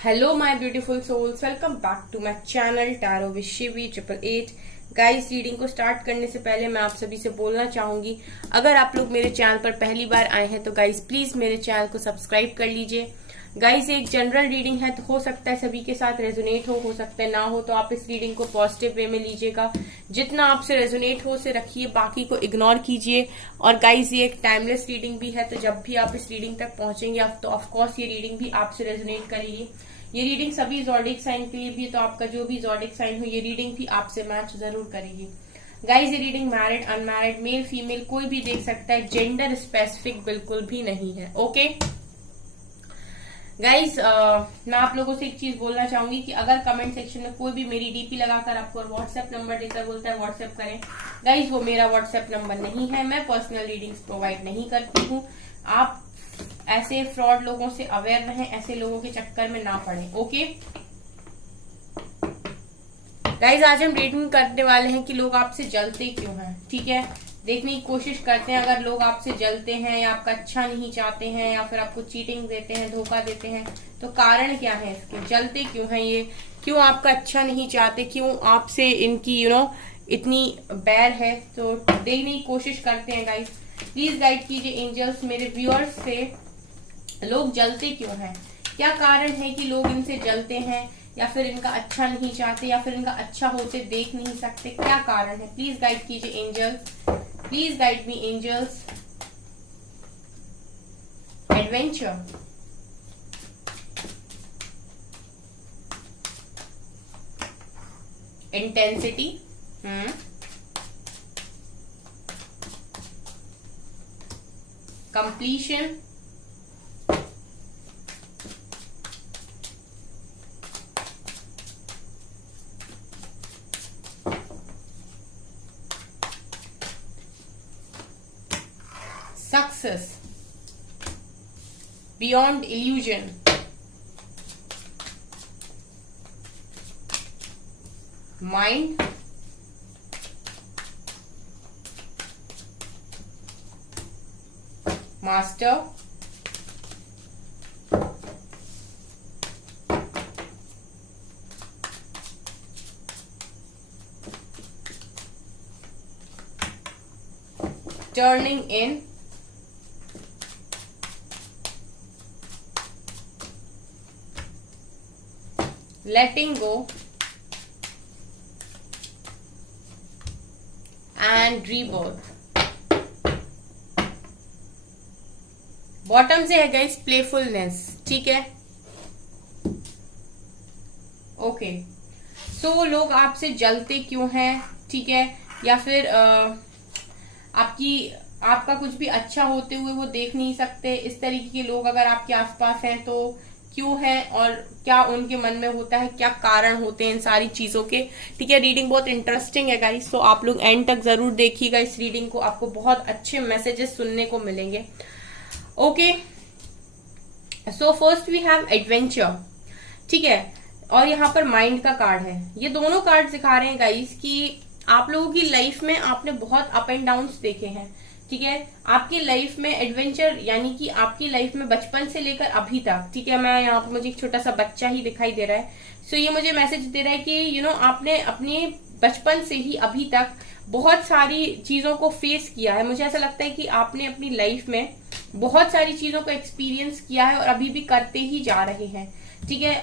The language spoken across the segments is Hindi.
Hello my beautiful souls, welcome back to my channel Tarot with Shivi 888। Guys, reading को स्टार्ट करने से पहले मैं आप सभी से बोलना चाहूंगी, अगर आप लोग मेरे चैनल पर पहली बार आए हैं तो गाइस प्लीज मेरे चैनल को सब्सक्राइब कर लीजिए। गाइस, एक जनरल रीडिंग है तो हो सकता है सभी के साथ रेजोनेट हो सकता है ना हो, तो आप इस रीडिंग को पॉजिटिव वे में लीजिएगा। जितना आपसे रेजोनेट हो उसे रखिए, बाकी को इग्नोर कीजिए। और गाइस, ये एक टाइमलेस रीडिंग भी है, तो जब भी आप इस रीडिंग तक पहुंचेंगे तो ऑफकोर्स ये रीडिंग भी आपसे रेजोनेट करेगी। ये रीडिंग सभी ज़ोडिक साइन के लिए भी है, तो आपका जो भी ज़ोडिक साइन हो ये रीडिंग भी आपसे मैच जरूर करेगी। गाइस, ये reading married unmarried male female कोई भी देख सकता है, जेंडर स्पेसिफिक बिल्कुल भी नहीं है। ओके गाइस, मैं आप लोगों से एक चीज बोलना चाहूंगी कि अगर कमेंट सेक्शन में कोई भी मेरी डीपी लगाकर आपको व्हाट्सएप नंबर देकर बोलता है व्हाट्सएप करें, गाइस वो मेरा व्हाट्सएप नंबर नहीं है। मैं पर्सनल रीडिंग्स प्रोवाइड नहीं करती हूँ। आप ऐसे फ्रॉड लोगों से अवेयर रहें, ऐसे लोगों के चक्कर में ना पड़े। ओके गाइज, आज हम रीडिंग करने वाले हैं कि लोग आपसे जलते क्यों हैं। ठीक है, देखने की कोशिश करते हैं अगर लोग आपसे जलते हैं या आपका अच्छा नहीं चाहते हैं या फिर आपको चीटिंग देते हैं, धोखा देते हैं, तो कारण क्या है इसके, जलते क्यों हैं ये, क्यों आपका अच्छा नहीं चाहते, क्यों आपसे इनकी इतनी बैर है। तो देखने की कोशिश करते हैं गाइज। प्लीज गाइड कीजिए एंजल्स मेरे व्यूअर्स से, लोग जलते क्यों हैं, क्या कारण है कि लोग इनसे जलते हैं, या फिर इनका अच्छा नहीं चाहते, या फिर इनका अच्छा होते देख नहीं सकते, क्या कारण है। प्लीज गाइड कीजिए angels, please guide me angels. Adventure, intensity, completion, success, beyond illusion, mind, master, turning in, letting go and rebirth। Bottom से है गाइस प्लेफुलनेस। ठीक है, ओके सो लोग आपसे जलते क्यों हैं, ठीक है, या फिर आपका कुछ भी अच्छा होते हुए वो देख नहीं सकते, इस तरीके के लोग अगर आपके आसपास हैं तो क्यों है और क्या उनके मन में होता है, क्या कारण होते हैं इन सारी चीजों के। ठीक है, रीडिंग बहुत इंटरेस्टिंग है गाइस, तो आप लोग एंड तक जरूर देखिएगा इस रीडिंग को, आपको बहुत अच्छे मैसेजेस सुनने को मिलेंगे। Okay so first we have adventure. ठीक है, और यहाँ पर माइंड का कार्ड है। ये दोनों कार्ड दिखा रहे हैं गाइस कि आप लोगों की लाइफ में आपने बहुत अप एंड डाउन देखे हैं। ठीक है, आपकी लाइफ में एडवेंचर यानी कि आपकी लाइफ में बचपन से लेकर अभी तक, ठीक है, मैं यहाँ पर मुझे एक छोटा सा बच्चा ही दिखाई दे रहा है, सो ये मुझे मैसेज दे रहा है कि आपने अपने बचपन से ही अभी तक बहुत सारी चीजों को फेस किया है। मुझे ऐसा लगता है कि आपने अपनी लाइफ में बहुत सारी चीजों को एक्सपीरियंस किया है और अभी भी करते ही जा रहे हैं। ठीक है,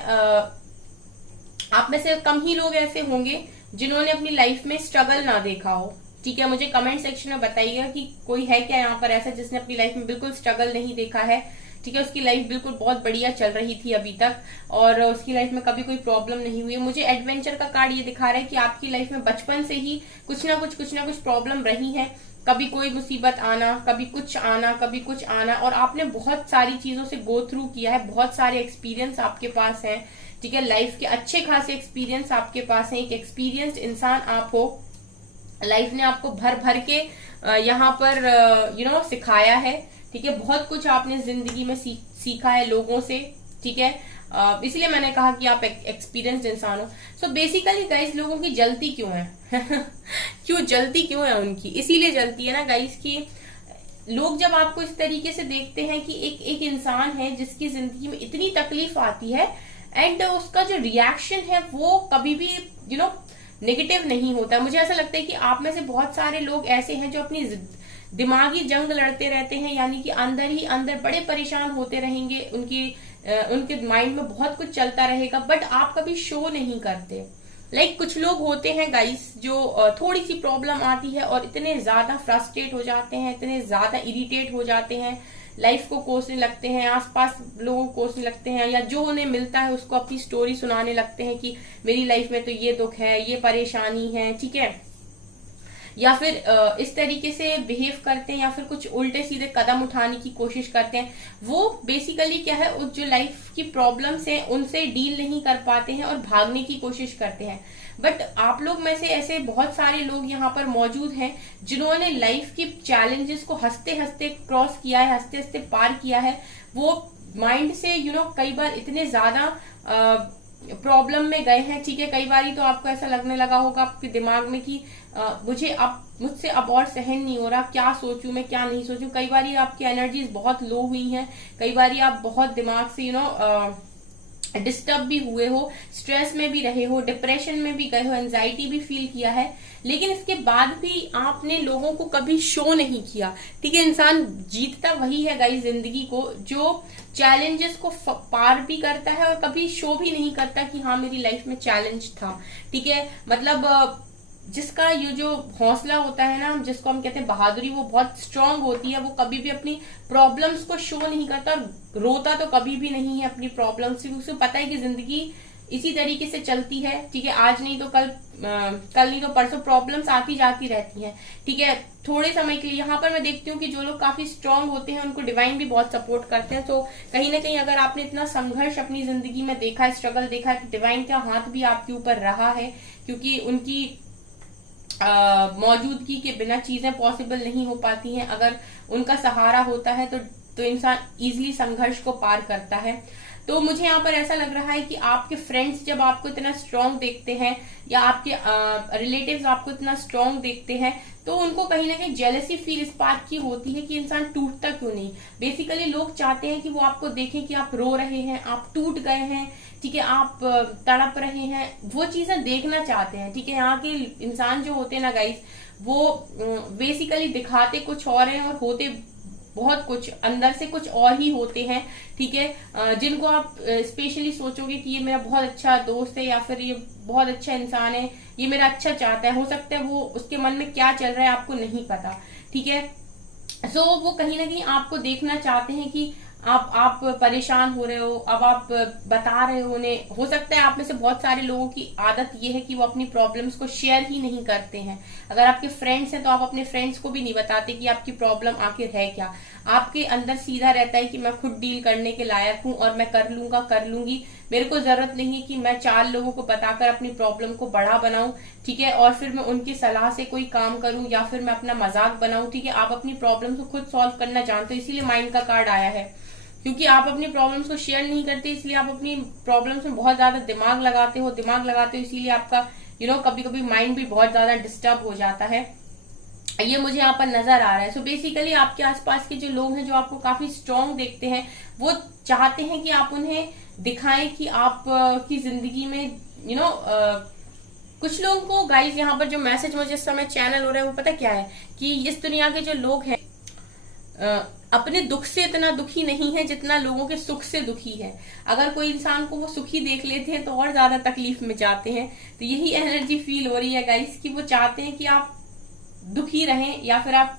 आप में से कम ही लोग ऐसे होंगे जिन्होंने अपनी लाइफ में स्ट्रगल ना देखा हो। ठीक है, मुझे कमेंट सेक्शन में बताइएगा कि कोई है क्या यहाँ पर ऐसा जिसने अपनी लाइफ में बिल्कुल स्ट्रगल नहीं देखा है। ठीक है, उसकी लाइफ बिल्कुल बहुत बढ़िया चल रही थी अभी तक और उसकी लाइफ में कभी कोई प्रॉब्लम नहीं हुई। मुझे एडवेंचर का कार्ड ये दिखा रहा है कि आपकी लाइफ में बचपन से ही कुछ ना कुछ प्रॉब्लम रही है, कभी कोई मुसीबत आना, कभी कुछ आना, कभी कुछ आना, और आपने बहुत सारी चीजों से गो थ्रू किया है, बहुत सारे एक्सपीरियंस आपके पास है। ठीक है, लाइफ के अच्छे खासे एक्सपीरियंस आपके पास है, एक एक्सपीरियंस्ड इंसान आप हो। लाइफ ने आपको भर भर के यहाँ पर सिखाया है। ठीक है, बहुत कुछ आपने जिंदगी में सीखा है लोगों से। ठीक है, इसलिए मैंने कहा कि आप एक्सपीरियंस्ड इंसान हो। सो बेसिकली गाइस, लोगों की जल्दी क्यों है क्यों जल्दी क्यों है उनकी, इसीलिए जलती है ना गाइस कि लोग जब आपको इस तरीके से देखते हैं कि एक इंसान है जिसकी जिंदगी में इतनी तकलीफ आती है, एंड उसका जो रिएक्शन है वो कभी भी नेगेटिव नहीं होता। मुझे ऐसा लगता है कि आप में से बहुत सारे लोग ऐसे हैं जो अपनी दिमागी जंग लड़ते रहते हैं, यानी कि अंदर ही अंदर बड़े परेशान होते रहेंगे, उनके माइंड में बहुत कुछ चलता रहेगा, बट आप कभी शो नहीं करते। कुछ लोग होते हैं गाइस जो थोड़ी सी प्रॉब्लम आती है और इतने ज्यादा फ्रस्ट्रेट हो जाते हैं, इतने ज्यादा इरिटेट हो जाते हैं, लाइफ को कोसने लगते हैं, आसपास लोगों को कोसने लगते हैं, या जो उन्हें मिलता है उसको अपनी स्टोरी सुनाने लगते हैं कि मेरी लाइफ में तो ये दुख है, ये परेशानी है, ठीक है, या फिर इस तरीके से बिहेव करते हैं, या फिर कुछ उल्टे सीधे कदम उठाने की कोशिश करते हैं। वो बेसिकली क्या है, उस जो लाइफ की प्रॉब्लम्स हैं उनसे डील नहीं कर पाते हैं और भागने की कोशिश करते हैं। बट आप लोग में से ऐसे बहुत सारे लोग यहाँ पर मौजूद हैं जिन्होंने लाइफ की चैलेंजेस को हंसते हंसते क्रॉस किया है, हंसते हंसते पार किया है। वो माइंड से कई बार इतने ज्यादा प्रॉब्लम में गए हैं, ठीक है। कई बार तो आपको ऐसा लगने लगा होगा आपके दिमाग में कि मुझसे अब और सहन नहीं हो रहा, क्या सोचूं मैं, क्या नहीं सोचूं। कई बार आपकी एनर्जीज बहुत लो हुई हैं, कई बार आप बहुत दिमाग से डिस्टर्ब भी हुए हो, स्ट्रेस में भी रहे हो, डिप्रेशन में भी गए हो, एंजाइटी भी फील किया है, लेकिन इसके बाद भी आपने लोगों को कभी शो नहीं किया, ठीक है। इंसान जीतता वही है गाइस जिंदगी को जो चैलेंजेस को पार भी करता है और कभी शो भी नहीं करता कि हाँ मेरी लाइफ में चैलेंज था, ठीक है। मतलब जिसका ये जो हौसला होता है ना, जिसको हम कहते हैं बहादुरी, वो बहुत स्ट्रांग होती है। वो कभी भी अपनी प्रॉब्लम्स को शो नहीं करता और रोता तो कभी भी नहीं है अपनी प्रॉब्लम्स से। उसे पता है कि जिंदगी इसी तरीके से चलती है, ठीक है। आज नहीं तो कल नहीं तो परसों प्रॉब्लम्स आती जाती रहती हैं, ठीक है, थोड़े समय के लिए। यहाँ पर मैं देखती हूँ कि जो लोग काफी स्ट्रांग होते हैं उनको डिवाइन भी बहुत सपोर्ट करते हैं। तो कहीं ना कहीं अगर आपने इतना संघर्ष अपनी जिंदगी में देखा है, स्ट्रगल देखा है, तो डिवाइन का हाथ भी आपके ऊपर रहा है, क्योंकि उनकी मौजूदगी के बिना चीजें पॉसिबल नहीं हो पाती हैं। अगर उनका सहारा होता है तो इंसान इजीली संघर्ष को पार करता है। तो मुझे यहाँ पर ऐसा लग रहा है कि आपके फ्रेंड्स जब आपको इतना स्ट्रांग देखते हैं, या आपके रिलेटिव्स आपको इतना स्ट्रांग देखते हैं, तो उनको कहीं ना कहीं जेलसी फील इस बात की होती है कि इंसान टूटता क्यों नहीं। बेसिकली लोग चाहते हैं कि वो आपको देखें कि आप रो रहे हैं, आप टूट गए हैं, ठीक है, आप तड़प रहे हैं, वो चीजें देखना चाहते हैं, ठीक है। यहाँ के इंसान जो होते हैं ना गाइस, वो बेसिकली दिखाते कुछ और हैं और होते बहुत कुछ, अंदर से कुछ और ही होते हैं, ठीक है। जिनको आप स्पेशली सोचोगे कि ये मेरा बहुत अच्छा दोस्त है, या फिर ये बहुत अच्छा इंसान है, ये मेरा अच्छा चाहता है, हो सकता है वो उसके मन में क्या चल रहा है आपको नहीं पता, ठीक है। सो वो कहीं ना कहीं आपको देखना चाहते हैं कि आप परेशान हो रहे हो, अब आप बता रहे हो उन्हें। हो सकता है आप में से बहुत सारे लोगों की आदत ये है कि वो अपनी प्रॉब्लम्स को शेयर ही नहीं करते हैं। अगर आपके फ्रेंड्स हैं तो आप अपने फ्रेंड्स को भी नहीं बताते कि आपकी प्रॉब्लम आखिर है क्या। आपके अंदर सीधा रहता है कि मैं खुद डील करने के लायक हूँ और मैं कर लूंगा, कर लूंगी, मेरे को जरूरत नहीं है कि मैं 4 लोगों को बताकर अपनी प्रॉब्लम को बड़ा बनाऊं, ठीक है, और फिर मैं उनकी सलाह से कोई काम करूं, या फिर मैं अपना मजाक बनाऊं, ठीक है। आप अपनी प्रॉब्लम को खुद सॉल्व करना जानते हो, इसीलिए माइंड का कार्ड आया है, क्योंकि आप अपनी प्रॉब्लम्स को शेयर नहीं करते, इसलिए आप अपनी प्रॉब्लम्स में बहुत ज्यादा दिमाग लगाते हो, इसीलिए आपका कभी कभी माइंड भी बहुत ज्यादा डिस्टर्ब हो जाता है। ये मुझे यहाँ पर नजर आ रहा है। सो बेसिकली आपके आसपास के जो लोग हैं जो आपको काफी स्ट्रांग देखते हैं, वो चाहते हैं कि आप उन्हें दिखाएं कि आप की जिंदगी में कुछ लोगों को गाइस, यहाँ पर जो मैसेज मुझे इस समय चैनल हो रहा है वो पता क्या है, कि इस दुनिया के जो लोग हैं अपने दुख से इतना दुखी नहीं है जितना लोगों के सुख से दुखी है। अगर कोई इंसान को वो सुखी देख लेते हैं तो और ज्यादा तकलीफ में जाते हैं। तो यही एनर्जी फील हो रही है गाइस कि वो चाहते हैं कि आप दुखी रहें, या फिर आप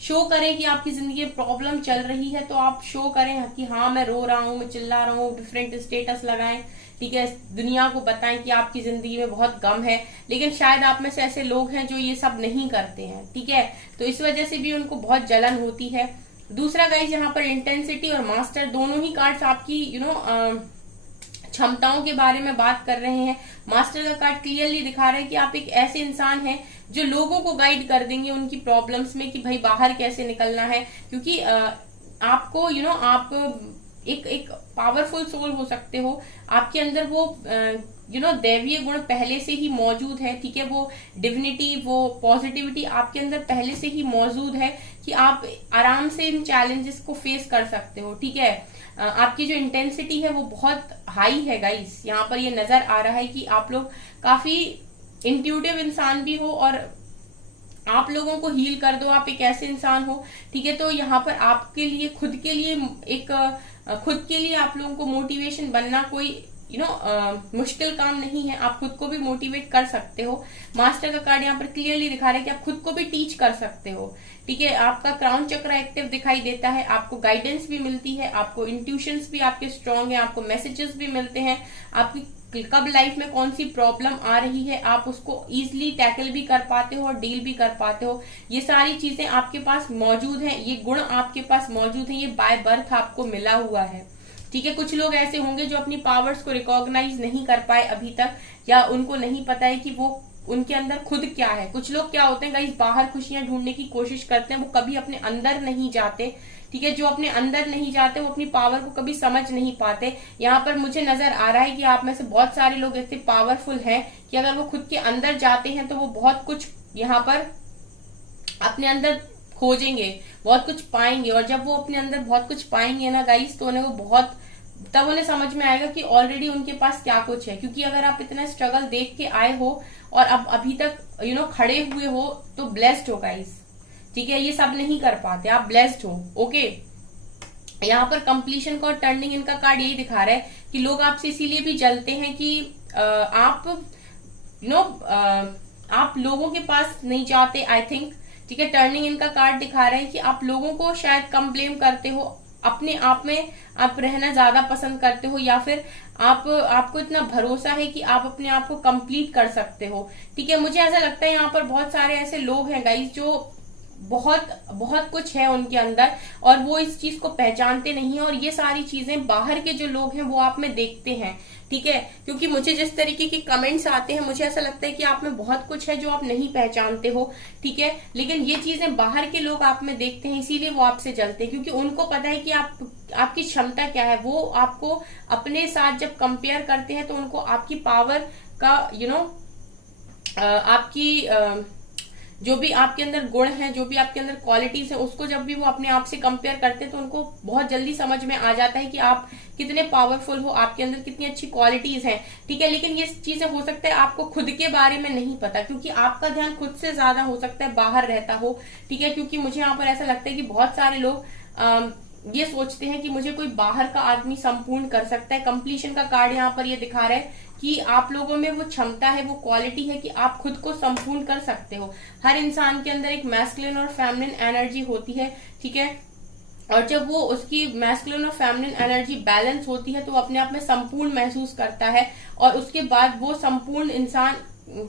शो करें कि आपकी जिंदगी में प्रॉब्लम चल रही है, तो आप शो करें कि हाँ मैं रो रहा हूँ, मैं चिल्ला रहा हूँ, डिफरेंट स्टेटस लगाएं, ठीक है, दुनिया को बताएं कि आपकी जिंदगी में बहुत गम है। लेकिन शायद आप में से ऐसे लोग हैं जो ये सब नहीं करते हैं, ठीक है, तो इस वजह से भी उनको बहुत जलन होती है। दूसरा गाइस, यहाँ पर इंटेंसिटी और मास्टर दोनों ही कार्ड्स आपकी क्षमताओं के बारे में बात कर रहे हैं। मास्टर का कार्ड क्लियरली दिखा रहा है कि आप एक ऐसे इंसान हैं जो लोगों को गाइड कर देंगे उनकी प्रॉब्लम्स में कि भाई बाहर कैसे निकलना है, क्योंकि आपको आप एक पावरफुल सोल हो सकते हो, आपके अंदर वो दैवीय गुण पहले से ही मौजूद है, ठीक है, वो डिविनिटी, वो पॉजिटिविटी आपके अंदर पहले से ही मौजूद है कि आप आराम से इन चैलेंजेस को फेस कर सकते हो, ठीक है। आपकी जो इंटेंसिटी है वो बहुत हाई है गाइस। यहाँ पर ये नजर आ रहा है कि आप लोग काफी इंट्यूटिव इंसान भी हो और आप लोगों को हील कर दो, आप एक ऐसे इंसान हो, ठीक है। तो यहाँ पर आपके लिए खुद के लिए खुद के लिए आप लोगों को मोटिवेशन बनना कोई मुश्किल काम नहीं है। आप खुद को भी मोटिवेट कर सकते हो। मास्टर का कार्ड यहाँ पर क्लियरली दिखा रहा है कि आप खुद को भी टीच कर सकते हो, ठीक है। आपका क्राउन चक्र एक्टिव दिखाई देता है, आपको गाइडेंस भी मिलती है, आपको इंट्यूशंस भी आपके स्ट्रांग है, आपको मैसेजेस भी मिलते हैं, आपकी कब लाइफ में कौन सी प्रॉब्लम आ रही है आप उसको इजीली टैकल भी कर पाते हो और डील भी कर पाते हो। ये सारी चीजें आपके पास मौजूद हैं, ये गुण आपके पास मौजूद है, ये बाय बर्थ आपको मिला हुआ है, ठीक है। कुछ लोग ऐसे होंगे जो अपनी पावर्स को रिकॉग्नाइज नहीं कर पाए अभी तक, या उनको नहीं पता है कि वो उनके अंदर खुद क्या है। कुछ लोग क्या होते हैं गाइस, बाहर खुशियां ढूंढने की कोशिश करते हैं, वो कभी अपने अंदर नहीं जाते, ठीक है। जो अपने अंदर नहीं जाते वो अपनी पावर को कभी समझ नहीं पाते। यहाँ पर मुझे नजर आ रहा है कि आप में से बहुत सारे लोग ऐसे पावरफुल हैं कि अगर वो खुद के अंदर जाते हैं तो वो बहुत कुछ यहाँ पर अपने अंदर खोजेंगे, बहुत कुछ पाएंगे। और जब वो अपने अंदर बहुत कुछ पाएंगे ना गाइस, तो उन्हें वो तब उन्हें समझ में आएगा कि ऑलरेडी उनके पास क्या कुछ है। क्योंकि अगर आप इतना स्ट्रगल देख के आए हो और अब अभी तक खड़े हुए हो तो ब्लेस्ड हो गाइस, ठीक है। ये सब नहीं कर पाते, आप ब्लेस्ड हो, ओके। यहाँ पर कंप्लीशन का और टर्निंग इनका कार्ड यही दिखा रहा है कि लोग आपसे इसीलिए भी जलते हैं कि आप लोगों के पास नहीं जाते, आई थिंक, ठीक है। टर्निंग इनका कार्ड दिखा रहा है कि आप लोगों को शायद कम ब्लेम करते हो, अपने आप में आप रहना ज्यादा पसंद करते हो, या फिर आपको इतना भरोसा है कि आप अपने आप को कंप्लीट कर सकते हो, ठीक है। मुझे ऐसा लगता है यहाँ पर बहुत सारे ऐसे लोग हैं गाइस जो बहुत कुछ है उनके अंदर और वो इस चीज को पहचानते नहीं है, और ये सारी चीजें बाहर के जो लोग हैं वो आप में देखते हैं, ठीक है। क्योंकि मुझे जिस तरीके के कमेंट्स आते हैं मुझे ऐसा लगता है कि आप में बहुत कुछ है जो आप नहीं पहचानते हो, ठीक है। लेकिन ये चीजें बाहर के लोग आप में देखते हैं, इसीलिए वो आपसे जलते हैं, क्योंकि उनको पता है कि आपकी क्षमता क्या है। वो आपको अपने साथ जब कंपेयर करते हैं तो उनको आपकी पावर का आपकी जो भी आपके अंदर गुण है, जो भी आपके अंदर क्वालिटीज है, उसको जब भी वो अपने आप से कंपेयर करते हैं तो उनको बहुत जल्दी समझ में आ जाता है कि आप कितने पावरफुल हो, आपके अंदर कितनी अच्छी क्वालिटीज हैं, ठीक है। लेकिन ये चीजें हो सकता है आपको खुद के बारे में नहीं पता, क्योंकि आपका ध्यान खुद से ज्यादा हो सकता है बाहर रहता हो, ठीक है। क्योंकि मुझे यहाँ पर ऐसा लगता है कि बहुत सारे लोग ये सोचते हैं कि मुझे कोई बाहर का आदमी संपूर्ण कर सकता है। कंप्लीशन का कार्ड यहाँ पर ये दिखा रहा है कि आप लोगों में वो क्षमता है, वो क्वालिटी है कि आप खुद को संपूर्ण कर सकते हो। हर इंसान के अंदर एक मैस्कुलिन और फेमिनिन एनर्जी होती है, ठीक है। और जब वो उसकी मैस्कुलिन और फेमिनिन एनर्जी बैलेंस होती है तो वो अपने आप में संपूर्ण महसूस करता है, और उसके बाद वो संपूर्ण इंसान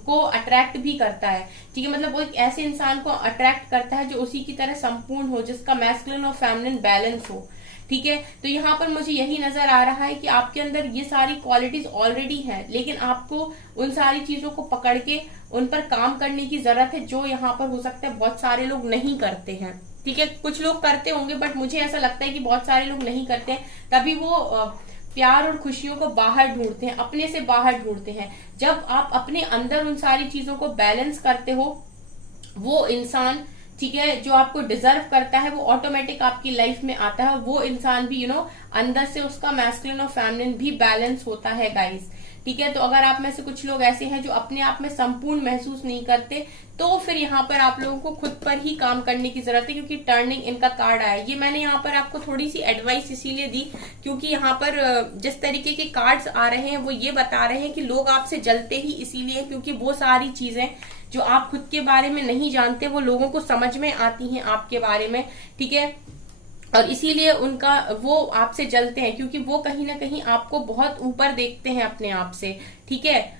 को अट्रैक्ट भी करता है, ठीक है। मतलब वो एक ऐसे इंसान को अट्रैक्ट करता है जो उसी की तरह संपूर्ण हो, जिसका मैस्कुलिन और फेमिनिन बैलेंस हो, ठीक है। तो यहाँ पर मुझे यही नजर आ रहा है कि आपके अंदर ये सारी क्वालिटीज ऑलरेडी हैं, लेकिन आपको उन सारी चीजों को पकड़ के उन पर काम करने की जरूरत है, जो यहाँ पर हो सकता है बहुत सारे लोग नहीं करते हैं, ठीक है। कुछ लोग करते होंगे बट मुझे ऐसा लगता है कि बहुत सारे लोग नहीं करते हैं, तभी वो प्यार और खुशियों को बाहर ढूंढते हैं, अपने से बाहर ढूंढते हैं। जब आप अपने अंदर उन सारी चीजों को बैलेंस करते हो, वो इंसान, ठीक है, जो आपको डिजर्व करता है वो ऑटोमेटिक आपकी लाइफ में आता है। वो इंसान भी अंदर से उसका मैस्कुलिन और फेमिनिन भी बैलेंस होता है गाइस, ठीक है। तो अगर आप में से कुछ लोग ऐसे हैं जो अपने आप में संपूर्ण महसूस नहीं करते, तो फिर यहाँ पर आप लोगों को खुद पर ही काम करने की जरूरत है, क्योंकि टर्निंग इनका कार्ड आया। ये मैंने यहाँ पर आपको थोड़ी सी एडवाइस इसीलिए दी क्योंकि यहाँ पर जिस तरीके के कार्ड्स आ रहे हैं वो ये बता रहे हैं कि लोग आपसे जलते ही इसीलिए क्योंकि वो सारी चीजें जो आप खुद के बारे में नहीं जानते वो लोगों को समझ में आती हैं आपके बारे में, ठीक है। और इसीलिए वो आपसे जलते हैं, क्योंकि वो कहीं ना कहीं आपको बहुत ऊपर देखते हैं अपने आप से, ठीक है।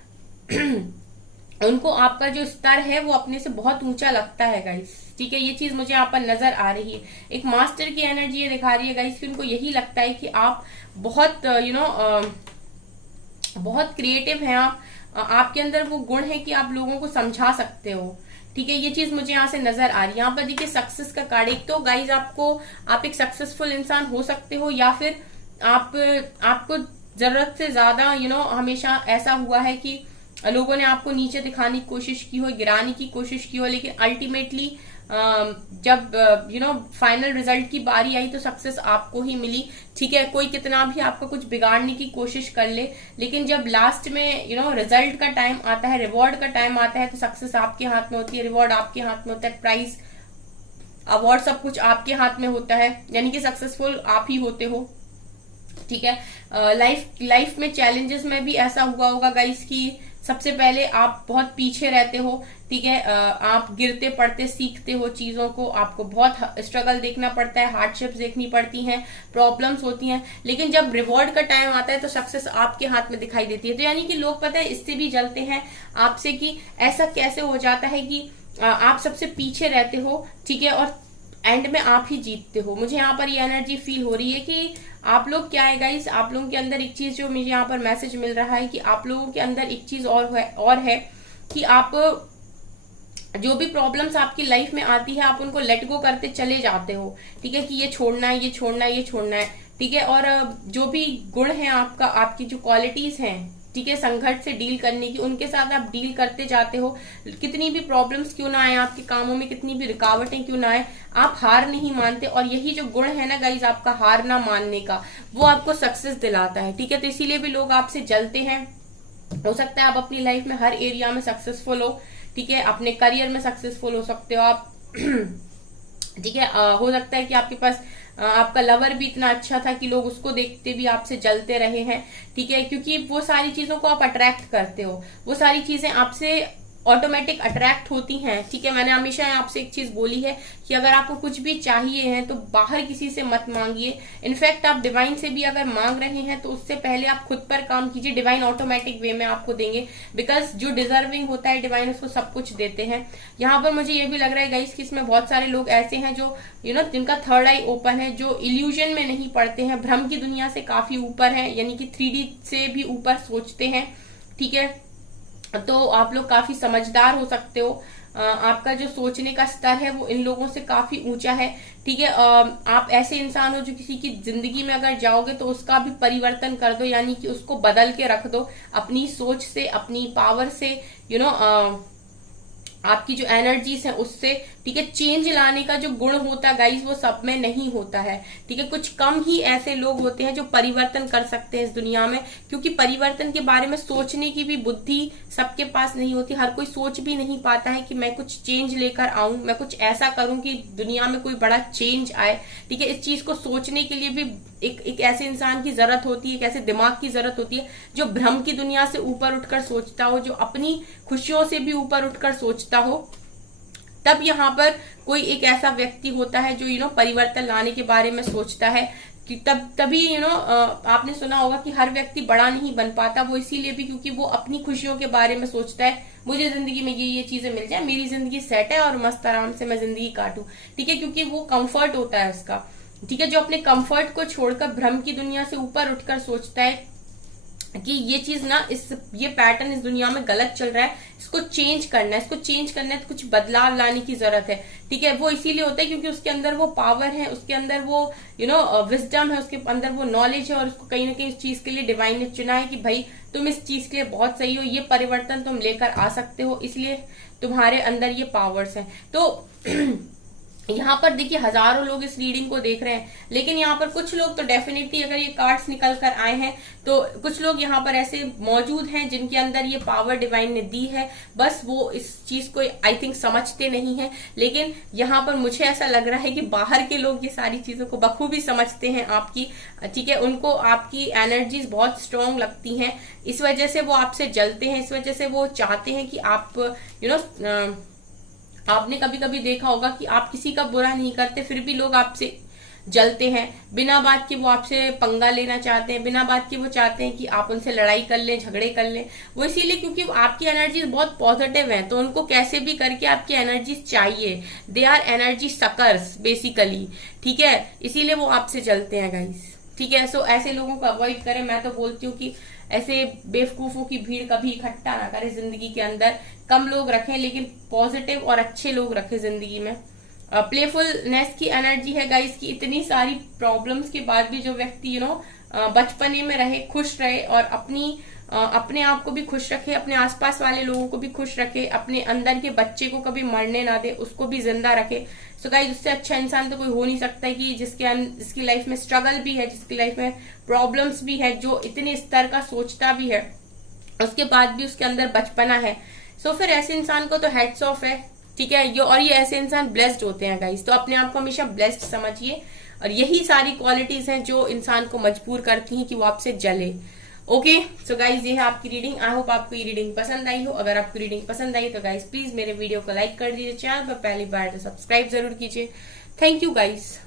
उनको आपका जो स्तर है वो अपने से बहुत ऊंचा लगता है गाइस, ठीक है। ये चीज मुझे यहाँ पर नजर आ रही है। एक मास्टर की एनर्जी ये दिखा रही है गाइस कि उनको यही लगता है कि आप बहुत बहुत क्रिएटिव हैं। आपके अंदर वो गुण है कि आप लोगों को समझा सकते हो, ठीक है। ये चीज मुझे यहाँ से नजर आ रही है। यहाँ पर देखिए सक्सेस का कार्ड, एक तो गाइज आप एक सक्सेसफुल इंसान हो सकते हो, या फिर आपको जरूरत से ज्यादा हमेशा ऐसा हुआ है कि लोगों ने आपको नीचे दिखाने की कोशिश की हो, गिराने की कोशिश की हो, लेकिन अल्टीमेटली जब फाइनल रिजल्ट की बारी आई तो सक्सेस आपको ही मिली। ठीक है, कोई कितना भी आपका कुछ बिगाड़ने की कोशिश कर ले, लेकिन जब लास्ट में रिजल्ट का टाइम आता है, रिवॉर्ड का टाइम आता है, तो सक्सेस आपके हाथ में होती है, रिवॉर्ड आपके हाथ में होता है, प्राइज अवार्ड सब कुछ आपके हाथ में होता है, यानी कि सक्सेसफुल आप ही होते हो। ठीक है, लाइफ में चैलेंजेस में भी ऐसा हुआ होगा गाइस कि सबसे पहले आप बहुत पीछे रहते हो। ठीक है, आप गिरते पड़ते सीखते हो चीजों को, आपको बहुत स्ट्रगल देखना पड़ता है, हार्डशिप्स देखनी पड़ती हैं, प्रॉब्लम्स होती हैं, लेकिन जब रिवॉर्ड का टाइम आता है तो सक्सेस आपके हाथ में दिखाई देती है। तो यानी कि लोग पता है इससे भी जलते हैं आपसे कि ऐसा कैसे हो जाता है कि आप सबसे पीछे रहते हो। ठीक है, और एंड में आप ही जीतते हो। मुझे यहाँ पर ये एनर्जी फील हो रही है कि आप लोग क्या है गाइस, आप लोगों के अंदर एक चीज जो मुझे यहाँ पर मैसेज मिल रहा है कि आप लोगों के अंदर एक चीज और है कि आप जो भी प्रॉब्लम्स आपकी लाइफ में आती है आप उनको लेट गो करते चले जाते हो। ठीक है, कि ये छोड़ना है, ये छोड़ना है, ये छोड़ना है। ठीक है, और जो भी गुण है आपका, आपकी जो क्वालिटीज हैं, ठीक है, संघर्ष से डील करने की, उनके साथ आप डील करते जाते हो। कितनी भी प्रॉब्लम्स क्यों ना आए आपके कामों में, कितनी भी रुकावटें क्यों ना आए, आप हार नहीं मानते। और यही जो गुण है ना गाइज आपका हार ना मानने का, वो आपको सक्सेस दिलाता है। ठीक है, तो इसीलिए भी लोग आपसे जलते हैं। हो सकता है आप अपनी लाइफ में हर एरिया में सक्सेसफुल हो। ठीक है, अपने करियर में सक्सेसफुल हो सकते हो आप। ठीक है, हो सकता है कि आपके पास आपका लवर भी इतना अच्छा था कि लोग उसको देखते भी आपसे जलते रहे हैं। ठीक है, क्योंकि वो सारी चीजों को आप अट्रैक्ट करते हो, वो सारी चीजें आपसे ऑटोमेटिक अट्रैक्ट होती हैं। ठीक है, मैंने हमेशा आपसे एक चीज बोली है कि अगर आपको कुछ भी चाहिए है तो बाहर किसी से मत मांगिए। इनफैक्ट आप डिवाइन से भी अगर मांग रहे हैं तो उससे पहले आप खुद पर काम कीजिए, डिवाइन ऑटोमेटिक वे में आपको देंगे। बिकॉज जो डिजर्विंग होता है डिवाइन उसको सब कुछ देते हैं। यहाँ पर मुझे ये भी लग रहा है गाइस कि इसमें बहुत सारे लोग ऐसे हैं जो जिनका थर्ड आई ओपन है, जो इल्यूजन में नहीं पड़ते हैं, भ्रम की दुनिया से काफी ऊपर है, यानी कि 3D से भी ऊपर सोचते हैं। ठीक है, तो आप लोग काफी समझदार हो सकते हो। आपका जो सोचने का स्तर है वो इन लोगों से काफी ऊंचा है। ठीक है, आप ऐसे इंसान हो जो किसी की जिंदगी में अगर जाओगे तो उसका भी परिवर्तन कर दो, यानी कि उसको बदल के रख दो अपनी सोच से, अपनी पावर से, आपकी जो एनर्जीज है उससे। ठीक है, चेंज लाने का जो गुण होता है गाइस वो सब में नहीं होता है। ठीक है, कुछ कम ही ऐसे लोग होते हैं जो परिवर्तन कर सकते हैं इस दुनिया में, क्योंकि परिवर्तन के बारे में सोचने की भी बुद्धि सबके पास नहीं होती। हर कोई सोच भी नहीं पाता है कि मैं कुछ चेंज लेकर आऊं, मैं कुछ ऐसा करूं कि दुनिया में कोई बड़ा चेंज आए। ठीक है, इस चीज को सोचने के लिए भी एक ऐसे इंसान की जरूरत होती है, एक ऐसे दिमाग की जरूरत होती है जो भ्रम की दुनिया से ऊपर उठकर सोचता हो, जो अपनी खुशियों से भी ऊपर उठकर सोचता हो। तब यहाँ पर कोई एक ऐसा व्यक्ति होता है जो परिवर्तन लाने के बारे में सोचता है कि तभी आपने सुना होगा कि हर व्यक्ति बड़ा नहीं बन पाता। वो इसीलिए भी क्योंकि वो अपनी खुशियों के बारे में सोचता है, मुझे जिंदगी में ये चीजें मिल जाए, मेरी जिंदगी सेट है और मस्त आराम से मैं जिंदगी काटूं। ठीक है, क्योंकि वो कंफर्ट होता है उसका। ठीक है, जो अपने कंफर्ट को छोड़कर भ्रम की दुनिया से ऊपर उठकर सोचता है कि ये चीज ना, ये पैटर्न इस दुनिया में गलत चल रहा है, इसको चेंज करना है, इसको चेंज करना है, तो कुछ बदलाव लाने की जरूरत है। ठीक है, वो इसीलिए होता है क्योंकि उसके अंदर वो पावर है, उसके अंदर वो विजडम है, उसके अंदर वो नॉलेज है, और उसको कहीं ना कहीं इस चीज के लिए डिवाइन ने चुना है कि भाई तुम इस चीज के लिए बहुत सही हो, ये परिवर्तन तुम लेकर आ सकते हो, इसलिए तुम्हारे अंदर ये पावर्स हैं। तो यहाँ पर देखिए हजारों लोग इस रीडिंग को देख रहे हैं, लेकिन यहाँ पर कुछ लोग तो डेफिनेटली, अगर ये कार्ड्स निकल कर आए हैं तो कुछ लोग यहाँ पर ऐसे मौजूद हैं जिनके अंदर ये पावर डिवाइन ने दी है, बस वो इस चीज को आई थिंक समझते नहीं है। लेकिन यहाँ पर मुझे ऐसा लग रहा है कि बाहर के लोग ये सारी चीजों को बखूबी समझते हैं आपकी। ठीक है, उनको आपकी एनर्जीज बहुत स्ट्रांग लगती हैं, इस वजह से वो आपसे जलते हैं, इस वजह से वो चाहते हैं कि आप आपने कभी कभी देखा होगा कि आप किसी का बुरा नहीं करते फिर भी लोग आपसे जलते हैं, बिना बात के वो आपसे पंगा लेना चाहते हैं, बिना बात के वो चाहते हैं कि आप उनसे लड़ाई कर लें, झगड़े कर लें। वो इसीलिए क्योंकि आपकी एनर्जी बहुत पॉजिटिव है, तो उनको कैसे भी करके आपकी एनर्जी चाहिए। They are energy suckers basically. ठीक है, इसीलिए वो आपसे जलते हैं गाइस। ठीक है, सो ऐसे लोगों को अवॉइड करें। मैं तो बोलती हूँ कि ऐसे बेवकूफों की भीड़ कभी इकट्ठा ना करें जिंदगी के अंदर, कम लोग रखें लेकिन पॉजिटिव और अच्छे लोग रखें जिंदगी में। प्लेफुलनेस की एनर्जी है गाइस की इतनी सारी प्रॉब्लम्स के बाद भी जो व्यक्ति बचपने में रहे, खुश रहे और अपनी अपने आप को भी खुश रखे, अपने आसपास वाले लोगों को भी खुश रखे, अपने अंदर के बच्चे को कभी मरने ना दे, उसको भी जिंदा रखे। सो गाइस, उससे अच्छा इंसान तो कोई हो नहीं सकता है कि जिसकी लाइफ में स्ट्रगल भी है, जिसकी लाइफ में प्रॉब्लम्स भी है, जो इतने स्तर का सोचता भी है, उसके बाद भी उसके अंदर बचपना है। सो फिर ऐसे इंसान को तो हेड्स ऑफ है, ठीक है। ये ऐसे इंसान ब्लेस्ड होते हैं गाइस। तो अपने आप को हमेशा ब्लेस्ड समझिए, और यही सारी क्वालिटीज हैं जो इंसान को मजबूर करती हैं कि वो आपसे जले। ओके, सो गाइज, ये है आपकी रीडिंग। आई होप आपको ये रीडिंग पसंद आई हो। अगर आपको रीडिंग पसंद आई तो गाइज प्लीज मेरे वीडियो को लाइक कर दीजिए, चैनल पर पहली बार तो सब्सक्राइब जरूर कीजिए। Thank you guys.